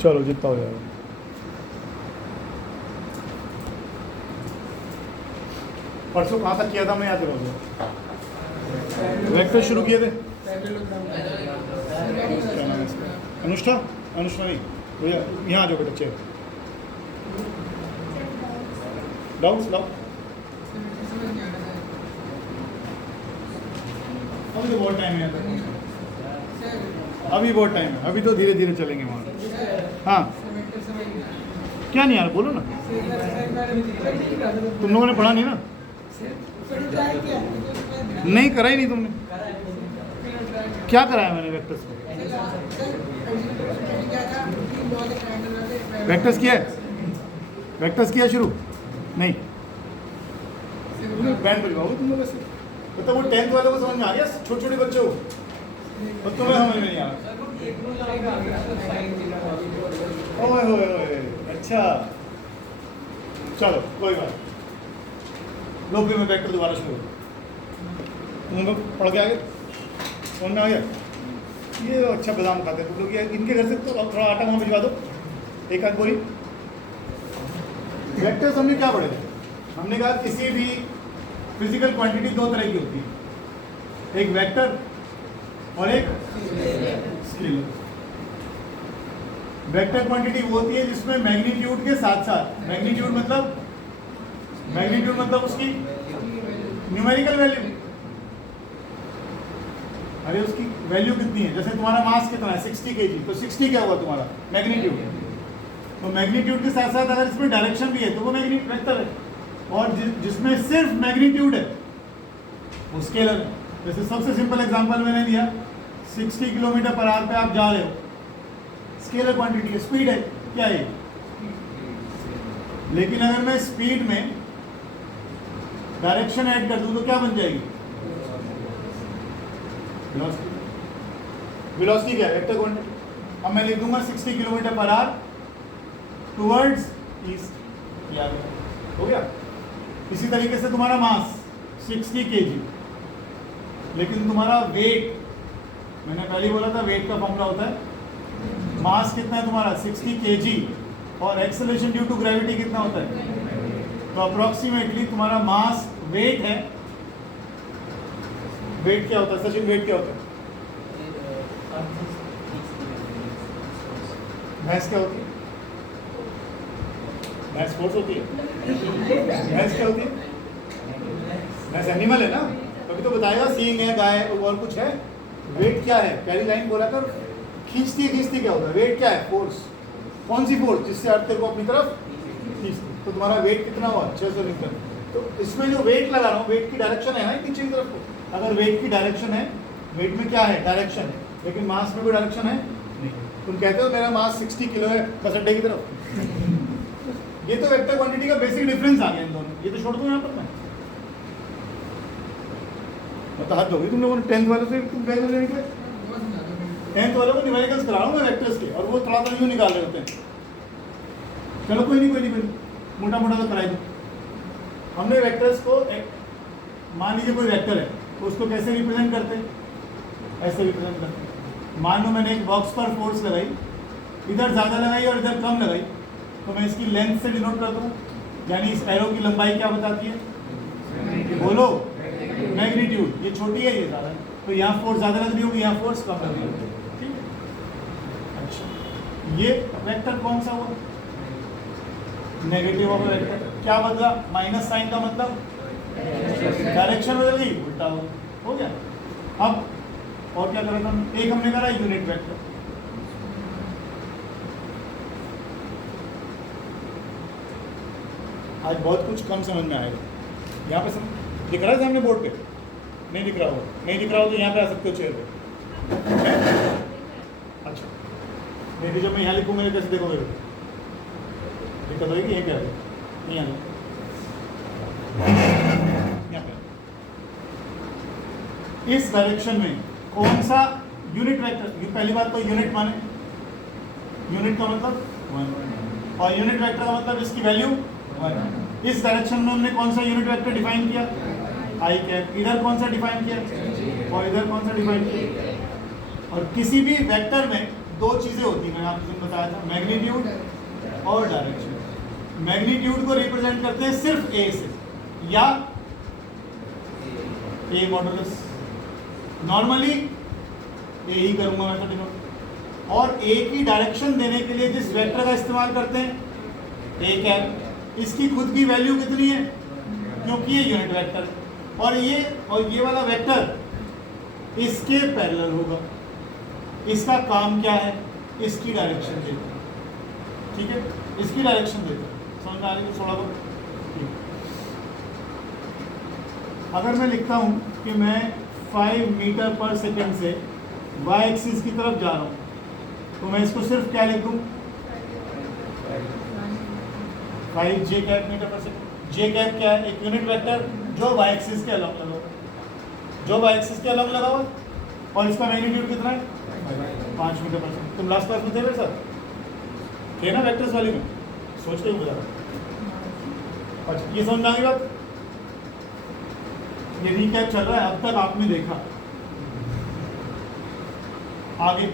चलो जितना हो जाएगा। परसों कहाँ तक किया था मैं याद दिलाऊंगा। वेक्टर शुरू किए थे। अनुष्ठा अनुष्ठा नहीं भैया यहाँ आ जाओ बेटा चेयर। डाउट्स लाओ। अभी तो बहुत टाइम है, अभी बहुत टाइम है, अभी तो धीरे धीरे चलेंगे वहाँ। हाँ क्या नहीं यार बोलो ना, तुम लोगों ने पढ़ा नहीं ना? नहीं करा ही नहीं तुमने। क्या कराया मैंने वेक्टर्स में? वेक्टर्स किया है? वेक्टर्स किया शुरू नहीं? बैंड बजवाओगे तुम लोग ऐसे? मतलब वो 10th वालों को समझ में आ गया, छोटे छोटे बच्चों को, और तुम्हें समझ में नहीं आ रहा। ओए होए होए, अच्छा चलो कोई बात। लोग भी मैं वेक्टर दोबारा शुरू करूँ। तुम लोग पढ़ के आ गए, समझ में आ गया? ये अच्छा बादाम खाते हैं तुम लोग, ये इनके घर से तो थोड़ा आटा वहाँ भिजवा दो, एक आध बोरी। वेक्टर्स हमने क्या पढ़े थे? हमने कहा किसी भी फिजिकल क्वांटिटी दो तरह की होती है, एक वेक्टर और एक स्केलर। वेक्टर क्वांटिटी वो होती है जिसमें मैग्नीट्यूड के साथ साथ, मैग्नीट्यूड मतलब उसकी न्यूमेरिकल वैल्यू, अरे उसकी वैल्यू कितनी है। जैसे तुम्हारा मास कितना है 60 kg, तो 60 क्या हुआ तुम्हारा मैग्नीट्यूड। तो मैग्नीट्यूड के साथ साथ अगर इसमें डायरेक्शन भी है तो वो मैग्नीट्यूड वेक्टर है, और जिसमें सिर्फ मैग्नीट्यूड है वो स्केलर है। जैसे सबसे सिंपल एग्जांपल मैंने दिया, 60 km/h पे आप जा रहे हो, स्केलर क्वांटिटी है, स्पीड है, क्या है। लेकिन अगर मैं स्पीड में डायरेक्शन ऐड कर दूं तो क्या बन जाएगी? वेलोसिटी क्या है? Vector quantity. अब मैं लिख दूंगा 60 km/h टुवर्ड्स ईस्ट, याद हो गया। इसी तरीके से तुम्हारा मास 60 kg, लेकिन तुम्हारा वेट, मैंने पहले बोला था वेट का फॉर्मूला होता है, मास कितना है तुम्हारा 60 kg, और एक्सेलरेशन ड्यू टू ग्रेविटी कितना होता है। तो अप्रोक्सीमेटली तुम्हारा मास वेट है, वेट क्या होता है सचिन, वेट क्या होता है? भैंस क्या होती है? भैंस फोर्स होती है। भैंस क्या होती है? भैंस एनिमल है ना, कभी तो बताएगा सींग है, गाय और कुछ है। वेट क्या है? पहली लाइन बोला कर, खींचती क्या होता है? वेट क्या है? फोर्स। कौन सी फोर्स? जिससे अर्थ को अपनी तरफ खींचती। तो तुम्हारा वेट कितना हुआ? 600 न्यूटन। तो इसमें जो वेट लगा रहा हूँ, वेट की डायरेक्शन है ना नीचे की तरफ को। अगर वेट की डायरेक्शन है, वेट में क्या है? डायरेक्शन है, लेकिन मास में कोई डायरेक्शन है नहीं। तुम कहते हो मेरा मास 60 किलो है बस अड्डे की तरफ। ये तो वेक्टर क्वांटिटी का बेसिक डिफरेंस आ गया इन दोनों। ये तो छोड़ दो यहाँ पर मैं तो हद होगी तुम लोगों ने 10th वालों से। तुम कैसे लेने के 10th वालों को न्यूमेरिकल्स करा रहा हूँ मैं वेक्टर्स के, और वो थोड़ा यूँ निकाल रहे होते हैं। चलो कोई नहीं, मोटा मोटा तो कराई दो। हमने वेक्टर्स को मान लीजिए कोई वेक्टर है तो उसको कैसे रिप्रेजेंट करते हैं? ऐसे रिप्रेजेंट करते हैं। मान लो मैंने एक बॉक्स पर फोर्स लगाई, इधर ज़्यादा लगाई और इधर कम लगाई, तो मैं इसकी लेंथ से डिनोट करता हूँ। यानी इस एरो की लंबाई क्या बताती है? बोलो, मैग्नीट्यूड। ये छोटी है, ये ज़्यादा है, तो यहाँ फोर्स ज़्यादा लग रही होगी, यहाँ फोर्स कम लग रही होगी। ठीक है, अच्छा ये वेक्टर कौन सा हुआ? Negative of vector. क्या बदला? माइनस साइन का मतलब डायरेक्शन बदल गई, उल्टा हो गया। अब और क्या करा था? एक हमने करा यूनिट वेक्टर। आज बहुत कुछ कम समझ में आएगा। यहाँ पे दिख रहा है सामने बोर्ड पे? नहीं दिख रहा हो? नहीं दिख रहा हो तो यहाँ पे आ सकते हो चेयर पे। अच्छा नहीं, जब मैं यहाँ लिखूंगा कैसे देखोगे? दिक्कत होगी। ये क्या है? यहाँ पे इस डायरेक्शन में कौन सा यूनिट वेक्टर? पहली बात तो यूनिट माने, यूनिट का मतलब 1, और यूनिट वेक्टर का मतलब इसकी वैल्यू 1। इस डायरेक्शन में हमने कौन सा यूनिट वेक्टर डिफाइन किया? आई कैप। इधर कौन सा डिफाइन किया? और इधर कौन सा डिवाइड किया? और किसी भी वेक्टर में दो चीजें होती हैं, मैंने आपको बताया था, मैग्नीट्यूड और डायरेक्शन। मैग्नीट्यूड को रिप्रेजेंट करते हैं सिर्फ ए से या ए मॉडुलस, नॉर्मली ए ही करूंगा मैं तो डिनोट। और ए की डायरेक्शन देने के लिए जिस वेक्टर का इस्तेमाल करते हैं ए कैप, इसकी खुद की वैल्यू कितनी है क्योंकि ये यूनिट वेक्टर है, और ये वाला वेक्टर इसके पैरेलल होगा। इसका काम क्या है? इसकी डायरेक्शन देता है, ठीक है, इसकी डायरेक्शन देता है। समझ में आ रही है थोड़ा बहुत? अगर मैं लिखता हूं कि मैं 5 मीटर पर सेकेंड से y एक्सिस की तरफ जा रहा हूं, तो मैं इसको सिर्फ क्या लिख दूं? 5 जे कैप मीटर पर सेकेंड। जे कैप क्या है? एक यूनिट वेक्टर जो y एक्सिस के अलॉन्ग लगा हुआ, जो y एक्सिस के अलॉन्ग लगा हुआ, और इसका मैग्नीट्यूड कितना है? 5 मीटर पर सेकेंड। तुम लास्ट क्लास में थे मेरे साथ? थे ना वेक्टर्स वाली में? सोच के ही बता रहा। अच्छा, ये समझ में आ गई बात? ये रिकैप चल रहा है, अब तक आपने देखा। आगे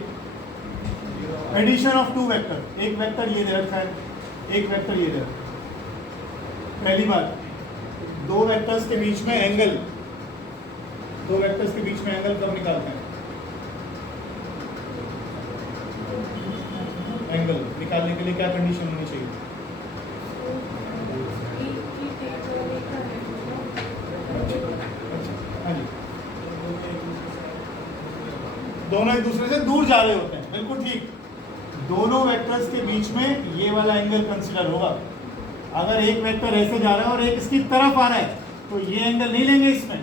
एडिशन ऑफ टू वेक्टर, एक वेक्टर ये दे रखा है, एक वेक्टर ये दे रखा है। पहली बात, दो वेक्टर्स के बीच में एंगल, दो वेक्टर्स के बीच में एंगल कब निकालते हैं? एंगल निकालने के लिए क्या कंडीशन होनी चाहिए? हाँ जी, दोनों एक दूसरे से दूर जा रहे होते हैं, बिल्कुल ठीक। दोनों वेक्टर्स के बीच में ये वाला एंगल कंसीडर होगा। अगर एक वेक्टर ऐसे जा रहा है और एक इसकी तरफ आ रहा है तो ये एंगल नहीं लेंगे, इसमें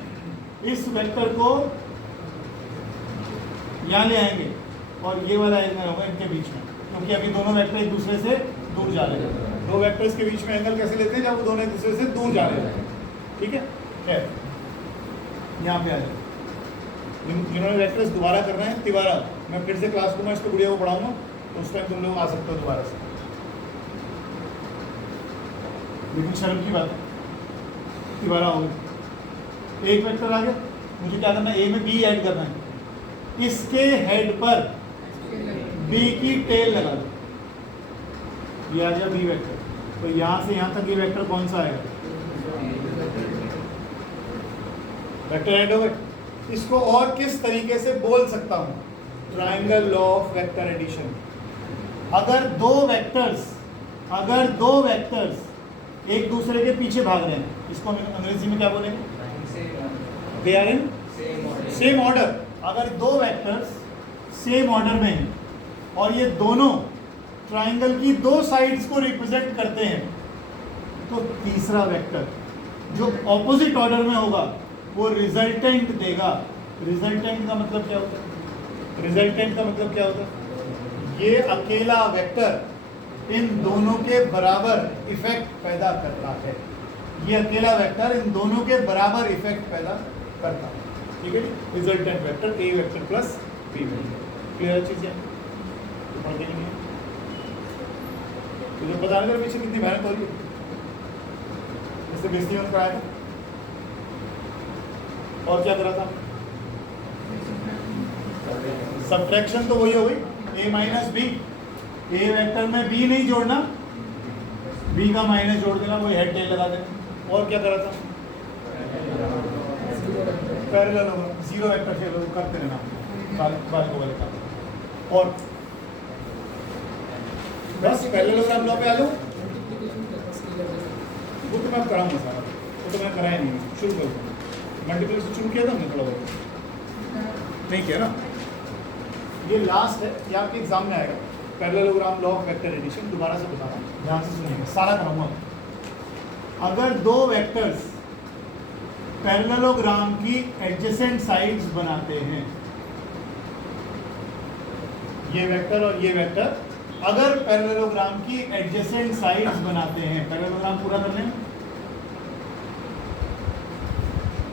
इस वेक्टर को यहाँ ले आएंगे और ये वाला एंगल होगा इनके बीच में, क्योंकि अभी दोनों वेक्टर एक दूसरे से दूर जा रहे हैं। दो वेक्टर्स के बीच में एंगल कैसे लेते हैं? जब वो दोनों एक दूसरे से दूर जा रहे हैं, ठीक है। यहाँ पे आ जाए, जिन्होंने वेक्टर्स दोबारा कर रहे हैं तिवारा, मैं फिर से क्लास को मैं इसको गुड़िया को पढ़ाऊंगा तो उस टाइम तुम लोग आ सकते हो दोबारा से, लेकिन शर्म की बात है, तिवारा हो गई। एक वेक्टर आ गया, मुझे क्या करना है? ए में बी ऐड करना है, इसके हेड पर बी की टेल लगा दो, ये आ गया बी वेक्टर। तो यहाँ से यहाँ तक ये वेक्टर कौन सा आएगा? वेक्टर ऐड हो गए। इसको और किस तरीके से बोल सकता हूँ? Triangle law of vector addition. अगर दो वेक्टर्स एक दूसरे के पीछे भाग रहे हैं, इसको हम अंग्रेजी में क्या बोलेंगे? They are in same order. अगर दो वेक्टर्स सेम ऑर्डर में हैं और ये दोनों ट्राइंगल की दो साइड्स को रिप्रेजेंट करते हैं, तो तीसरा वेक्टर जो ऑपोजिट ऑर्डर में होगा वो रिजल्टेंट देगा। रिजल्टेंट का मतलब क्या होता है? रिजल्टेंट का मतलब क्या होता है? ये अकेला वेक्टर इन दोनों के बराबर इफेक्ट पैदा करता है। ये अकेला वेक्टर इन दोनों के बराबर इफेक्ट पैदा करता है, ठीक है। Resultant vector A vector plus B vector. Clear चीज है? तो पढ़ देंगे तुझे पता नहीं पीछे कितनी मेहनत हो रही है, इससे बेइज्जती मत कराया था। और क्या करा था? सब्ट्रैक्शन तो वही हो गई, a minus B. A vector में बी नहीं जोड़ना, बी का माइनस जोड़ देना, वही हेड टेल लगा देना। और क्या करा था? पैरेलल होगा, जीरो वेक्टर फेल करते रहना बाल को वाले का। और बस पैरेललोग्राम लॉ पे आ लो, वो तो मैं कराऊंगा सारा, वो तो मैं कराया नहीं, शुरू करूँगा। मल्टीप्लिकेशन शुरू किया था हमने थोड़ा बहुत, नहीं किया ना। ये लास्ट है, ये आपके एग्जाम में आएगा, parallelogram law of vector addition. दोबारा से बता रहा हूँ, ध्यान से सुनिएगा, सारा कराऊंगा। अगर दो वेक्टर्स पैरेललोग्राम की एडजेसेंट साइड्स बनाते हैं, ये वेक्टर और ये वेक्टर अगर पैरेललोग्राम की एडजेसेंट साइड्स बनाते हैं, पैरेललोग्राम पूरा कर लें,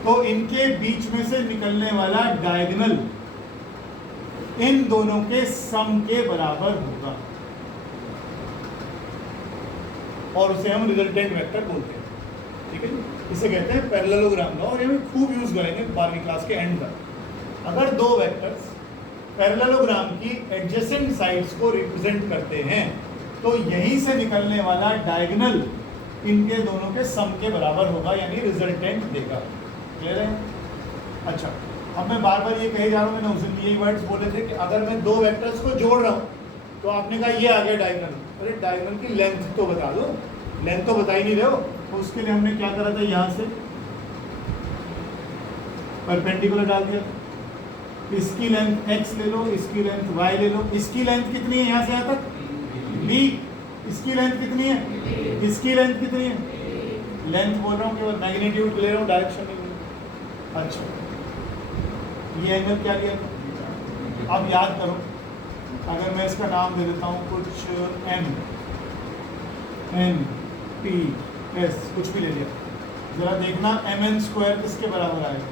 तो इनके बीच में से निकलने वाला डायगोनल इन दोनों के सम के बराबर होगा, और उसे हम रिजल्टेंट वेक्टर बोलते हैं, ठीक है। इसे कहते हैं पैरेललोग्राम लॉ, और ये हम खूब यूज करेंगे 12वीं क्लास के एंड तक। अगर दो वेक्टर्स पैरेललोग्राम की एडजेसेंट साइड्स को रिप्रेजेंट करते हैं तो यहीं से निकलने वाला डायगोनल इनके दोनों के सम के बराबर होगा, यानी रिजल्टेंट देगा। क्लियर है? अच्छा, अब मैं बार बार ये कहे जा रहा हूँ, मैंने उस दिन यही वर्ड्स बोले थे कि अगर मैं दो वेक्टर्स को जोड़ रहा हूँ तो आपने कहा ये आ गया डायगोनल, अरे डायगोनल की लेंथ तो बता दो, लेंथ तो बता ही नहीं रहे हो। तो उसके लिए हमने क्या करा था, यहाँ से परपेंडिकुलर डाल दिया। इसकी लेंथ x ले लो, इसकी लेंथ y ले लो। इसकी लेंथ कितनी है यहाँ से यहाँ तक? b। इसकी लेंथ कितनी है? इसकी लेंथ कितनी है? लेंथ बोल रहा हूँ, केवल मैग्नीट्यूड ले रहा हूँ, डायरेक्शन नहीं ले रहा हूँ। अच्छा, ये एंगल क्या लिया था? अब याद करो, अगर मैं इसका नाम दे देता हूँ कुछ m n p s, कुछ भी ले लिया, जरा देखना mn स्क्वायर किसके बराबर आएगा?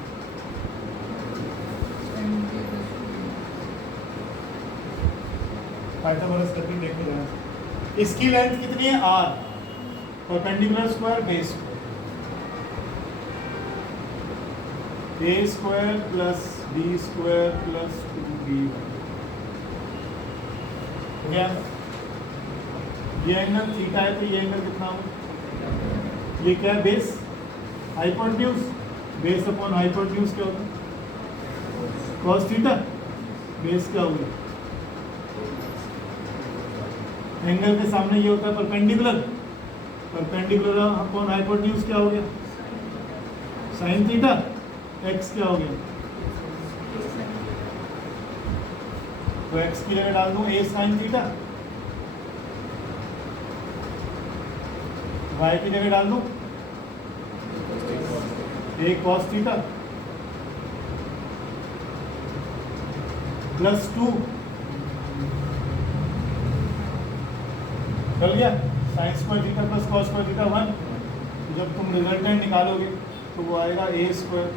पाइथागोरस करके देखो जरा। इसकी लेंथ कितनी है? r, perpendicular square base square, a square plus b square plus 2b हो गया। ये एंगल थीटा है तो ये एंगल कितना हो? ये क्या है? Base, hypotenuse. Base upon hypotenuse क्या होता है? Cos theta. बेस क्या होगा? एंगल के सामने ये होता है परपेंडिकुलर, परपेंडिकुलर अपॉन हाइपोटेन्यूज क्या हो गया? Sine theta. एक्स क्या हो गया? तो एक्स की जगह डाल दूं a साइन थीटा, y की जगह डाल दूं a कॉस थीटा प्लस 2 चल गया, sine square theta plus cos square theta 1। जब तुम रिजल्टेंट निकालोगे तो वो आएगा a स्क्वायर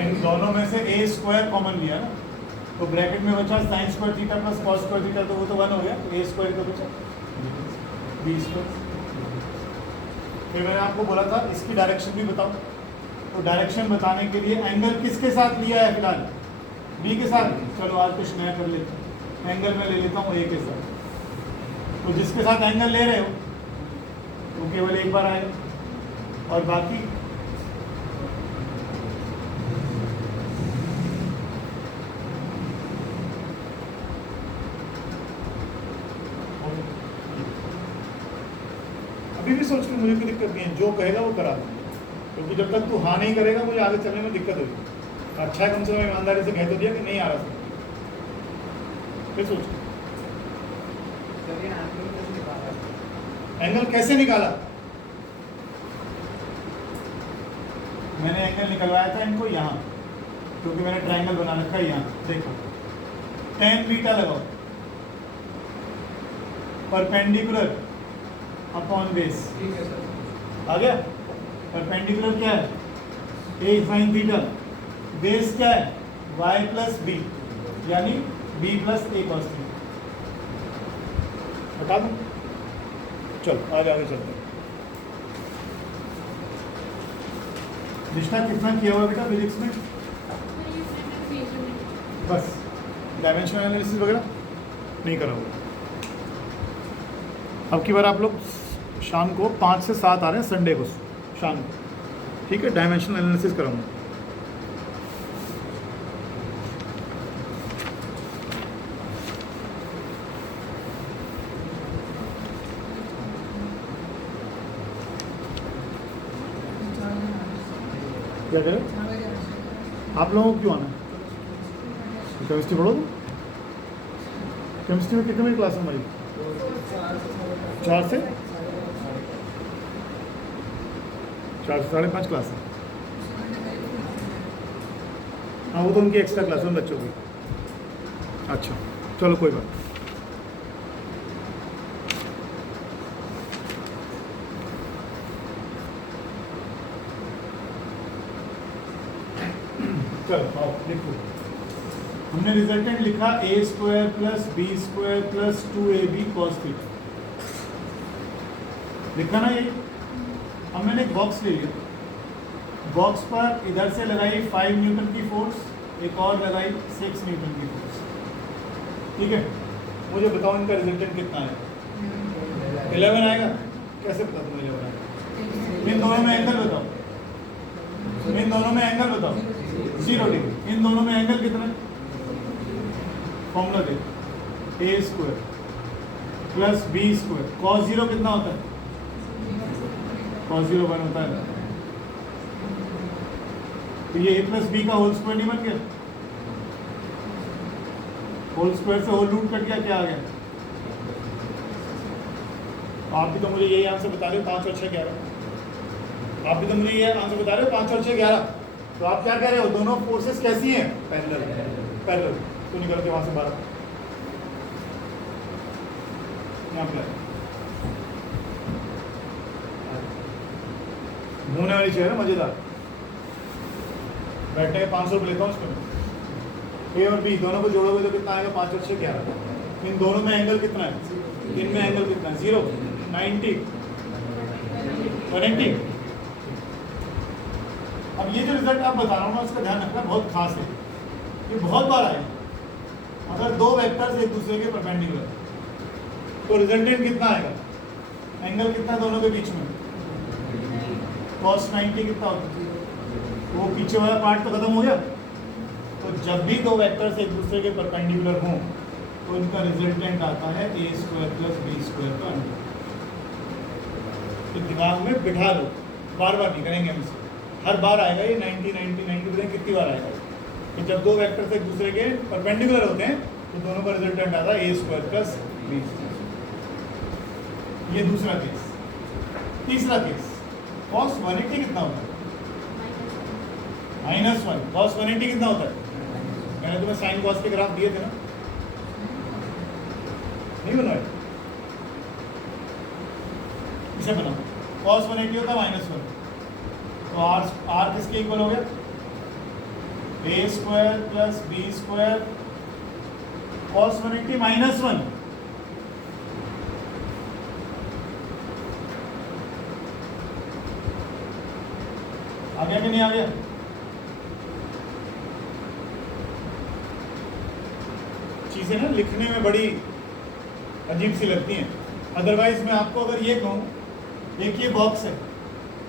इन दोनों में से a स्क्वायर कॉमन लिया ना, तो ब्रैकेट में बचा sine square theta plus cos square theta, तो वो तो 1 हो गया, तो a स्क्वायर का बचा b स्क्वायर। फिर मैंने आपको बोला था इसकी डायरेक्शन भी बताओ, तो डायरेक्शन बताने के लिए एंगल किसके साथ लिया है? फिलहाल b के साथ। चलो आज कुछ नया कर लेते हैं, एंगल मैं ले लेता हूँ a के साथ। तो जिसके साथ एंगल ले रहे हो वो केवल एक बार आएगा और बाकी अभी भी सोच के मुझे कोई दिक्कत नहीं है, जो कहेगा वो करा दूँ, क्योंकि जब तक तू हाँ नहीं करेगा मुझे आगे चलने में दिक्कत होगी। अच्छा है कम से कम ईमानदारी से कह तो दिया कि नहीं आ रहा था। फिर सोच एंगल कैसे निकाला? मैंने एंगल निकलवाया था इनको यहाँ, क्योंकि मैंने ट्रायंगल बना रखा है यहाँ। देखो tan बीटा लगाओ, परपेंडिकुलर अपॉन बेस आ गया। परपेंडिकुलर क्या है? a sine theta. बेस क्या है? y प्लस बी, यानी b plus a cos theta. बता दूँ? चलो आज आगे चलते हैं। रिश्ता कितना किया हुआ बेटा फिजिक्स में? बस डायमेंशनल एनालिसिस वगैरह नहीं करा हुआ। अब की बार आप लोग शाम को 5 से 7 आ रहे हैं, संडे को शाम को, ठीक है? डायमेंशनल एनालिसिस कराऊंगा। क्या करें? आप लोगों को क्यों आना है? केमिस्ट्री पढ़ो तुम? केमिस्ट्री में कितने क्लास है हमारी? 4 से 5.5 क्लास है। हाँ वो तो उनकी एक्स्ट्रा क्लास है बच्चों की। अच्छा चलो कोई बात। चलो आओ लिखो। हमने रिजल्टेंट लिखा A square plus B square plus 2ab cos theta, लिखा ना ये। अब मैंने एक बॉक्स ले लिया, बॉक्स पर इधर से लगाई 5 न्यूटन की फोर्स, एक और लगाई 6 न्यूटन की फोर्स, ठीक है। मुझे बताओ इनका रिजल्टेंट कितना है? 11 आएगा। कैसे पता तुम्हें 11 आएगा? इन दोनों में एंगल बताओ, इन दोनों में एंगल बताओ। 0 डिग्री। इन दोनों में एंगल कितना है? फॉर्मूला दे, A square plus B square cos 0 कितना होता है? कॉस 0 1 होता है। तो ये ए प्लस बी का होल स्क्वायर नहीं बन गया? होल स्क्वायर से होल रूट कट गया, क्या आ गया? आप भी तो मुझे यही आंसर बता रहे हो, 5 और 6 11। आप भी तो मुझे ये आंसर बता रहे हो, 5 और 6 11। तो आप क्या कह रहे हो? दोनों फोर्सेस कैसी हैं? पैरेलल। पैरेलल। तो निकल के वहां से बाहर यहाँ पे घूमने वाली चीज है ना, मजेदार। बैठे हैं, 500 रुपये लेता हूँ उसको। ए और बी दोनों को जोड़ोगे तो कितना आएगा? 5 और 6 11। इन दोनों में एंगल कितना है? इनमें एंगल कितना है? 0 90 180। अब ये जो रिजल्ट आप बता रहा हूँ ना, उसका ध्यान रखना, बहुत खास है, ये बहुत बार आएगा। अगर दो वेक्टर्स एक दूसरे के परपेंडिकुलर तो रिजल्टेंट कितना आएगा? एंगल कितना दोनों के बीच में? cos 90 कितना होता है? वो पीछे वाला पार्ट तो खत्म हो गया। तो जब भी दो वेक्टर्स एक दूसरे के परपेंडिकुलर हों तो इनका रिजल्टेंट आता है ए स्क्वायर प्लस बी स्क्वायर का अंडर। तो दिमाग में बिठा लो, बार बार नहीं करेंगे हम इसे, हर बार आएगा ये 90 90 90 पता कितनी बार आएगा कि जब दो वेक्टर्स एक दूसरे के परपेंडिकुलर होते हैं तो दोनों का रिजल्टेंट आता है ए स्क्वायर प्लस बी स्क्वायर। ये दूसरा केस। तीसरा केस, cos 180 कितना होता है? -1। cos 180 कितना होता है? मैंने तुम्हें साइन कॉस के ग्राफ दिए थे ना, नहीं बनाए? इसे बनाओ। cos 180 होता है -1, तो r किसके इक्वल हो गया? A square plus B square cos 180 -1। आ गया कि नहीं आ गया? चीजें ना लिखने में बड़ी अजीब सी लगती हैं। अदरवाइज मैं आपको अगर ये कहूँ, एक ये बॉक्स है,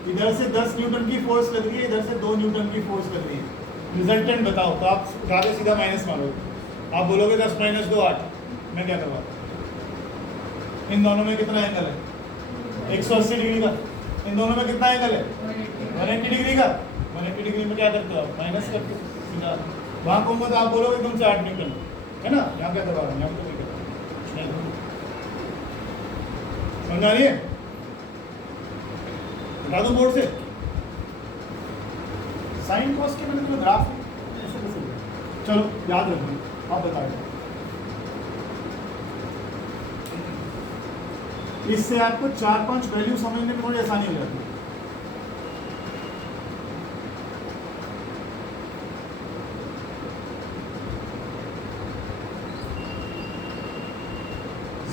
इधर से 10 न्यूटन की फोर्स लग रही है, इधर से 2 न्यूटन की फोर्स लग रही है, रिजल्टेंट बताओ। तो आप उठा के सीधा माइनस मारोगे। आप बोलोगे 10 - 2 8। मैं क्या करवा, इन दोनों में कितना एंगल है? 180 डिग्री का। इन दोनों में कितना एंगल है? 180 डिग्री का। 180 डिग्री में क्या करते हो आप? माइनस करते हो सीधा। वहाँ कहूँगा तो आप बोलोगे एकदम से 8 न्यूटन है ना। यहाँ क्या दबा रहा है? यहाँ तो नहीं करता। समझ आ रही है? बता दो बोर्ड से। साइन कॉस के मैंने तुम्हें ग्राफ ऐसे कैसे दिया? चलो याद रखना, आप बताइए। इससे आपको 4-5 वैल्यू समझने में थोड़ी आसानी हो जाती है।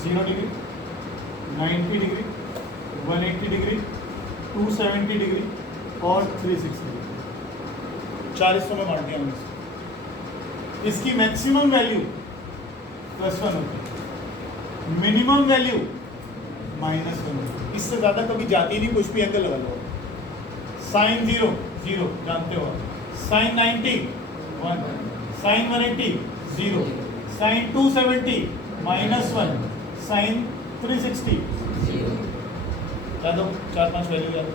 Zero degree, 90 degree, 180 degree, 270 degree और 360 डिग्री। 4 हिस्सों में बांट दिया हमने। इसकी मैक्सिमम वैल्यू +1 होती है, मिनिमम वैल्यू -1। इससे ज़्यादा कभी जाती नहीं, कुछ भी एंगल लगा लो। साइन 0 0 जानते हो, साइन 90 1, साइन 180 0, साइन 270 -1, साइन 360 याद हो। 4-5 वैल्यू याद हो।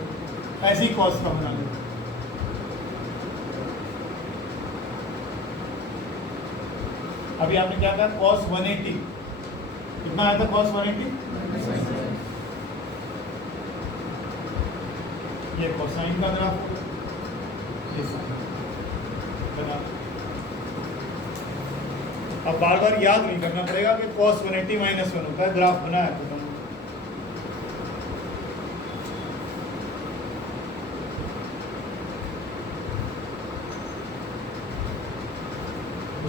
ऐसे ही कॉस का बना लो। अभी आपने क्या कहा? cos 180 कितना आया था? cos 180 ये कोसाइन का ग्राफ होगा, ये साइन बना। अब बार बार याद नहीं करना पड़ेगा कि cos 180 -1 होता है। ग्राफ बना है तो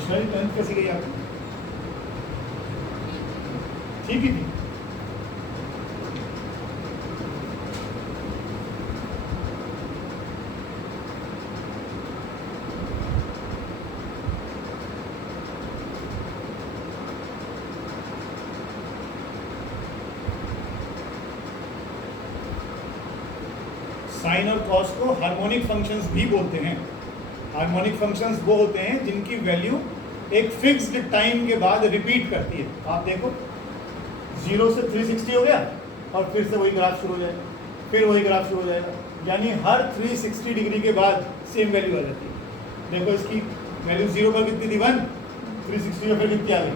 डिक्शनरी 10th कैसी गई आपकी? ठीक ही थी। साइन और कॉस को हार्मोनिक फंक्शंस भी बोलते हैं। हार्मोनिक फंक्शंस वो होते हैं जिनकी वैल्यू एक फिक्स्ड टाइम के बाद रिपीट करती है। आप देखो 0 से 360 हो गया और फिर से वही ग्राफ शुरू हो जाएगा, फिर वही ग्राफ शुरू हो जाएगा, यानी हर 360 डिग्री के बाद सेम वैल्यू आ जाती है। देखो इसकी वैल्यू 0 पर कितनी थी 1, 360 में फिर कितनी आ गई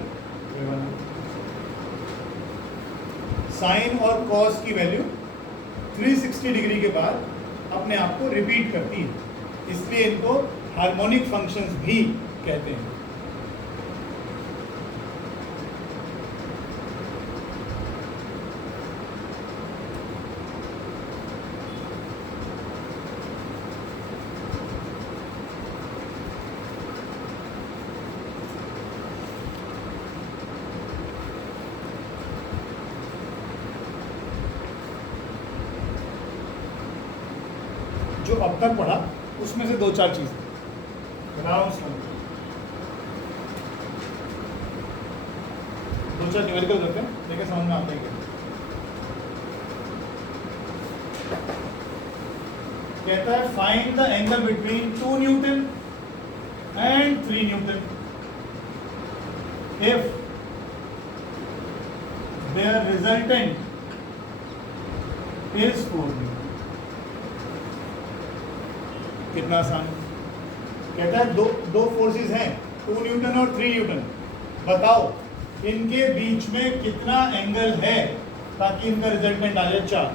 1। साइन और कॉस की वैल्यू 360 डिग्री के बाद अपने आप को रिपीट करती है, इसलिए इनको हार्मोनिक फंक्शंस भी कहते हैं। जो अब तक पढ़ा उसमें से 2-4 चीज़ बता रहा हूँ उसमें 2-4 न्यूमेरिकल करते हैं, देखें समझ में आता है क्या। कहता है find the angle between 2 newton and 3 newton if their resultant is 4 newton. कितना आसान। कहता है दो फोर्सेस हैं 2 न्यूटन और 3 न्यूटन, बताओ इनके बीच में कितना एंगल है ताकि इनका रिजल्टेंट आ जाए 4।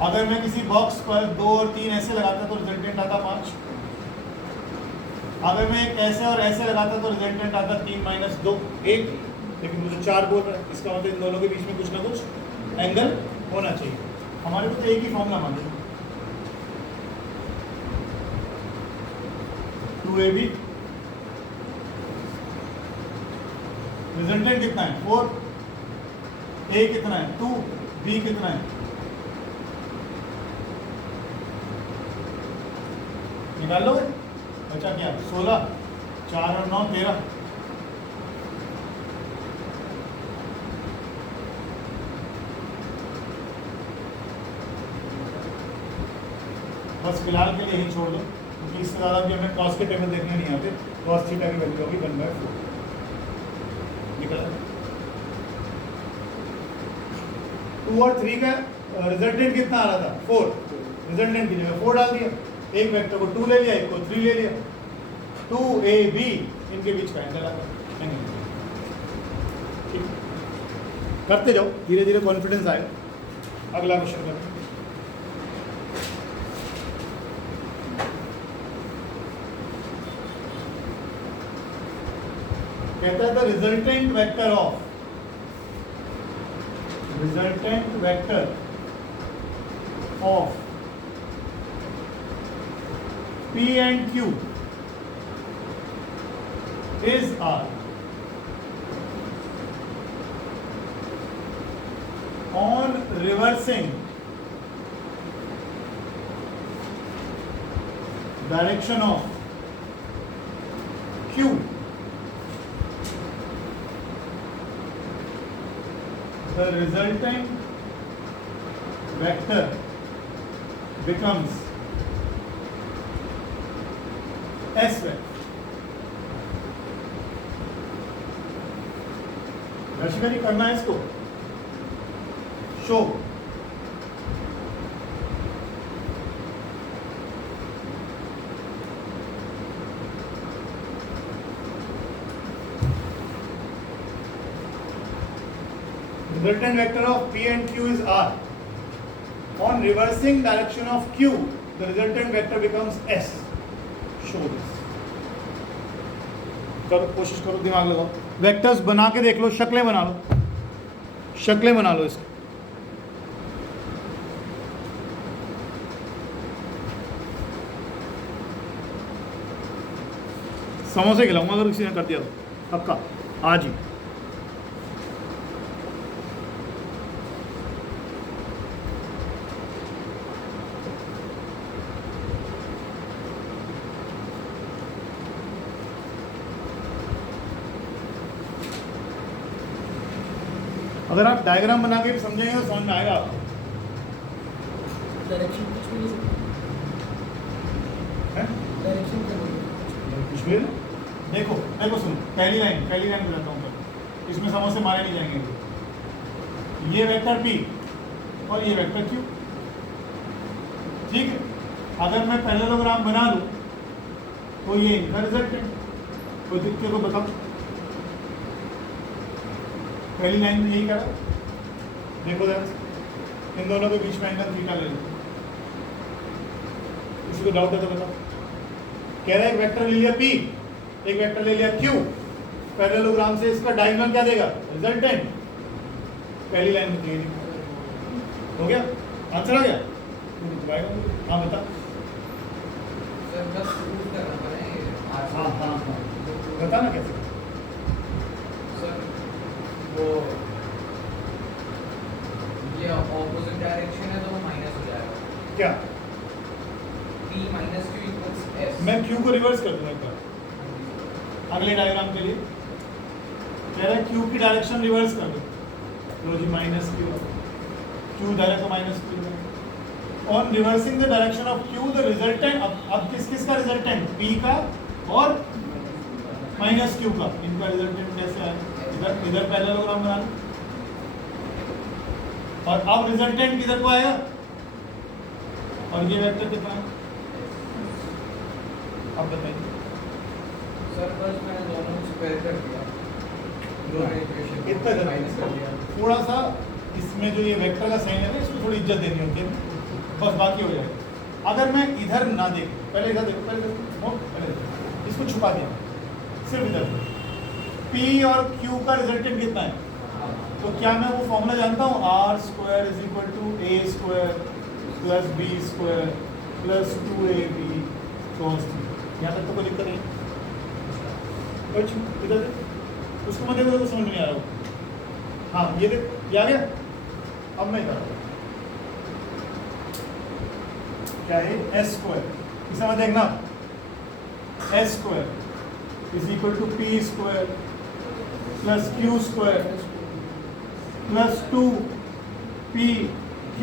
अगर मैं किसी बॉक्स पर 2 और 3 ऐसे लगाता तो रिजल्टेंट आता 5। अगर मैं एक ऐसे और ऐसे लगाता तो रिजल्टेंट आता 3 - 2 1। लेकिन मुझे 4 बोल रहा है, इसका मतलब इन दोनों के बीच में कुछ ना कुछ एंगल होना चाहिए। हमारे को तो एक ही फॉर्मूला मालूम है, 2ab रिजल्टेंट कितना है 4, a कितना है 2, b कितना है, निकाल लोगे। बचा क्या 16, 4 और 9 13। बस फिलहाल के लिए यही छोड़ दो, क्योंकि इससे ज़्यादा भी हमें कॉस के टेबल देखने नहीं आते। कॉस थीटा की वैल्यू होगी 1/4 निकला। 2 और 3 का रिजल्टेंट कितना आ रहा था 4, रिजल्टेंट की जगह 4 डाल दिया, एक वेक्टर को 2 ले लिया, एक को 3 ले लिया, 2ab इनके बीच का एंगल आ गया। ठीक, करते जाओ धीरे धीरे कॉन्फिडेंस आएगा। अगला क्वेश्चन करते हैं। कहता है the resultant vector of P and Q is R on reversing direction of Q, the resultant vector becomes S vector। रशिकरी करना है इसको, show resultant vector of P and Q is R. On reversing direction of Q, the resultant vector becomes S. Show this. करो, कोशिश करो, दिमाग लगाओ, vectors बना के देख लो, शक्लें बना लो, शक्लें बना लो इसकी। समोसे खिलाऊंगा अगर किसी ने कर दिया तो, पक्का आज ही। अगर आप डायग्राम बना के भी समझेंगे तो समझ में आएगा आपको। डायरेक्शन कुछ भी नहीं सकता, डायरेक्शन क्या बोलूं कुछ भी देखो देखो सुनो, पहली लाइन बताता हूँ पर इसमें समोसे मारे नहीं जाएंगे। ये वेक्टर P और ये वेक्टर Q, ठीक है। अगर मैं पैरेललोग्राम बना लूँ तो ये इनका रिजल्ट है। कोई दिक्कत को बताओ, पहली लाइन में यही करा। देखो ध्यान से, इन दोनों के बीच में एंगल थीटा ले लो। किसी को डाउट है तो बताओ। कह रहा है एक वेक्टर ले लिया P, एक वेक्टर ले लिया Q, पैरेललोग्राम से इसका डायगोनल क्या देगा, रिजल्टेंट। पहली लाइन में दिए हो गया, आंसर आ गया। हाँ बता। सर बस प्रूफ करना पड़ेगा। हाँ हाँ हाँ बता ना कैसे। सर वो ये ऑपोजिट डायरेक्शन है तो वो माइनस हो जाएगा। क्या P minus Q equals S। मैं Q को रिवर्स कर दूंगा एक बार अगले डायग्राम के लिए। कह रहा है Q की डायरेक्शन रिवर्स कर दो। लो जी minus Q direct minus Q। On reversing the direction of Q the resultant, अब किस का रिजल्टेंट, P का और माइनस Q का, इनका रिजल्टेंट कैसे आएगा। इधर पैरेललोग्राम बना लो और अब रिजल्टेंट किधर को आएगा, और ये वेक्टर कितना है अब बताइए। सर बस मैंने दोनों को स्क्वायर कर दिया, दोनों इक्वेशन इतना कर माइनस कर दिया। थोड़ा सा इसमें जो ये वेक्टर का साइन है ना, इसमें थोड़ी इज्जत देनी होती है, बस बाकी हो जाएगा। अगर मैं इधर ना देखूं, पहले इधर देखो, पहले देखो, इसको छुपा दिया, सिर्फ इधर P और Q का रिजल्टेंट कितना है, तो क्या मैं वो फॉर्मूला जानता हूँ, R² = A² + B² + 2AB cos θ। यहाँ तक तो कोई दिक्कत नहीं। कुछ इधर उसको मत देखो तो समझ नहीं आ रहा हो। हाँ ये देख, ये आ गया। अब मैं कर क्या है, S², इसे मत देखना, S² = P² + Q² + 2PQ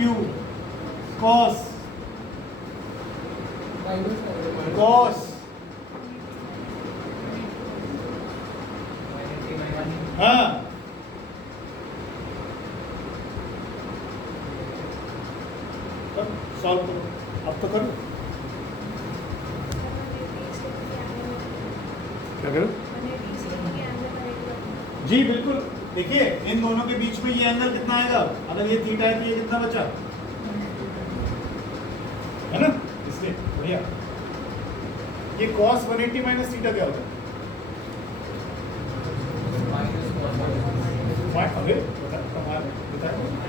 cos हाँ सॉल्व करो, अब तो करो। क्या करो जी, बिल्कुल। देखिए इन दोनों के बीच में ये एंगल कितना आएगा, अगर ये थीटा है तो ये कितना बचा है ना, इसलिए बढ़िया। ये cos 180 माइनस थीटा क्या होता है,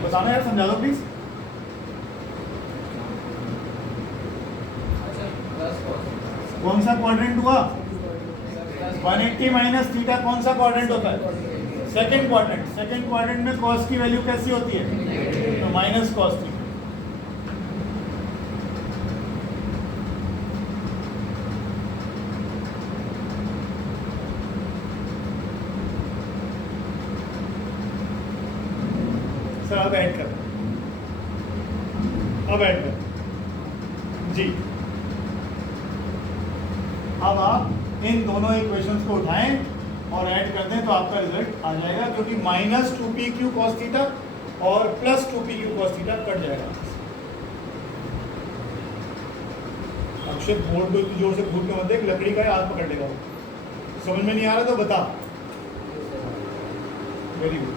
बताना यार, समझा दो प्लीज। कौन सा क्वाड्रेंट हुआ, 180 माइनस थीटा कौन सा क्वाड्रेंट होता है, सेकंड क्वाड्रेंट। सेकंड क्वाड्रेंट में cos की वैल्यू कैसी होती है, तो माइनस cos थीटा। सर अब ऐड कर, अब ऐड कर जी। अब आप इन दोनों इक्वेशंस को उठाएं और ऐड कर दें तो आपका रिजल्ट आ जाएगा, क्योंकि माइनस 2PQ cos थीटा और plus 2PQ cos theta cut जाएगा। अक्षर बोर्ड को इतनी जोर से घूट के मत देख, लकड़ी का है, हाथ पकड़ लेगा। समझ में नहीं आ रहा तो बता। Very good.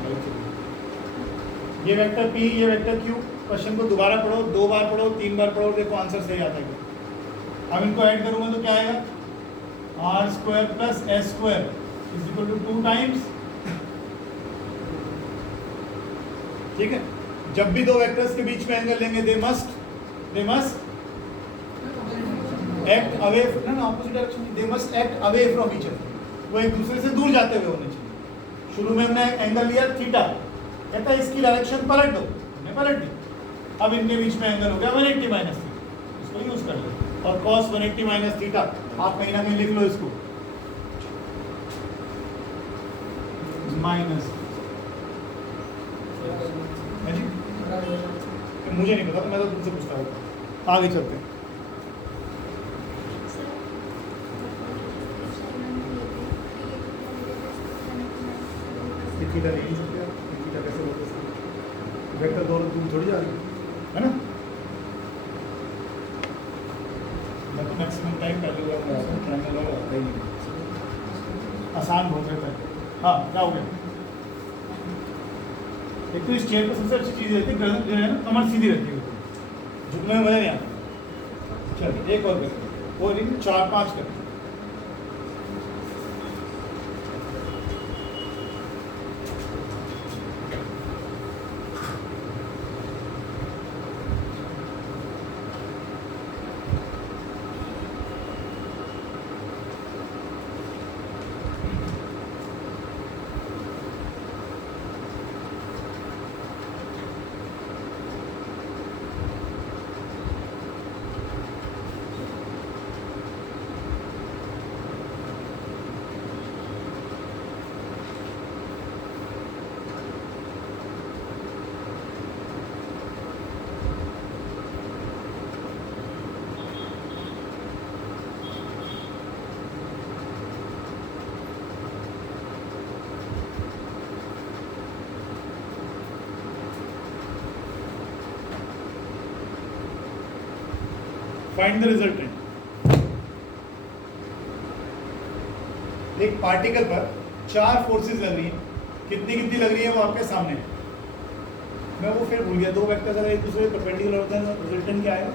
ये वेक्टर P, ये वेक्टर Q, क्वेश्चन को दोबारा पढ़ो, 2 बार पढ़ो, 3 बार पढ़ो, देखो आंसर सही आता है। अब इनको ऐड करूंगा तो क्या आएगा, R² + S² = 2 टाइम्स। ठीक है, जब भी दो वेक्टर्स के बीच में एंगल लेंगे दे मस्ट एक्ट अवे ना opposite direction, they must act away from each other, वो एक दूसरे से दूर जाते हुए होने चाहिए। शुरू में हमने एंगल लिया थीटा, कहता है इसकी डायरेक्शन पलट दो, हमने पलट दी, अब इनके बीच में एंगल हो गया 180 माइनस थीटा, इसको यूज कर लो। और cos 180 माइनस थीटा आप कहीं ना कहीं लिख लो इसको माइनस, मुझे नहीं पता, मैं तो तुमसे पूछता हूँ। आगे चलते हैं। थीटा ले नहीं सकते आप, थीटा कैसे बोलते हैं, वेक्टर दोनों दूर थोड़ी जा रही है ना। मैं तो मैक्सिमम टाइम पहले हुआ ट्रायंगल और आता ही नहीं, आसान बहुत रहता है। हाँ क्या हो गया, एक तो इस चेयर पर सबसे अच्छी चीज़ रहती है गर्दन जो है ना, कमर सीधी रहती है, झुकने में मजा नहीं आता। चल एक और करते, और 4-5 करते। Find the resultant. एक पार्टिकल पर 4 फोर्सेस लग रही हैं, कितनी कितनी लग रही है वो आपके सामने है। मैं वो फिर भूल गया, 2 वेक्टर्स अगर एक दूसरे परपेंडिकुलर होते हैं तो रिजल्टेंट क्या आएगा,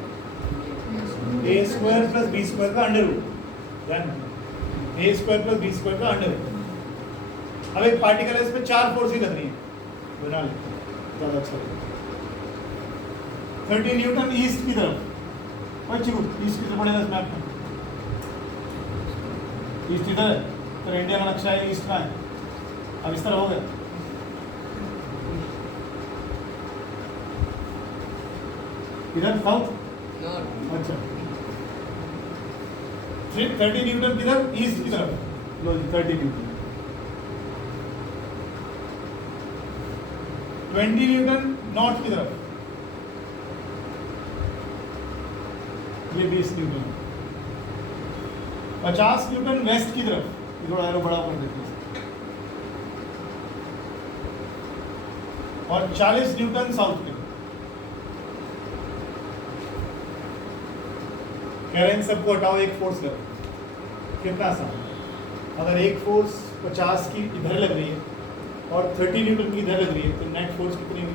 a² + b² का अंडर रूट, a² + b² का अंडर रूट। अब एक पार्टिकल है, इस पर 4 फोर्सेस लग रही हैं, बना लेते हैं ज़्यादा अच्छा लगेगा। 30 न्यूटन ईस्ट की तरफ, ईस्ट की तरफ पड़ेगा इस मैप में, ईस्ट इधर है तो इंडिया का नक्शा है, ईस्ट का है, अब इस तरह हो गया। इधर साउथ, अच्छा फिर 30 न्यूटन किधर, ईस्ट की तरफ, लो जी 30 न्यूटन। 20 न्यूटन नॉर्थ की तरफ, ये 20 न्यूटन। 50 न्यूटन वेस्ट की तरफ, ये थोड़ा एरो बड़ा कर देते हैं, और 40 न्यूटन साउथ की तरफ। कह रहे हैं सबको हटाओ, एक फोर्स करो, कितना आसान। अगर एक फोर्स 50 की इधर लग रही है और 30 न्यूटन की इधर लग रही है तो नेट फोर्स कितनी हुई,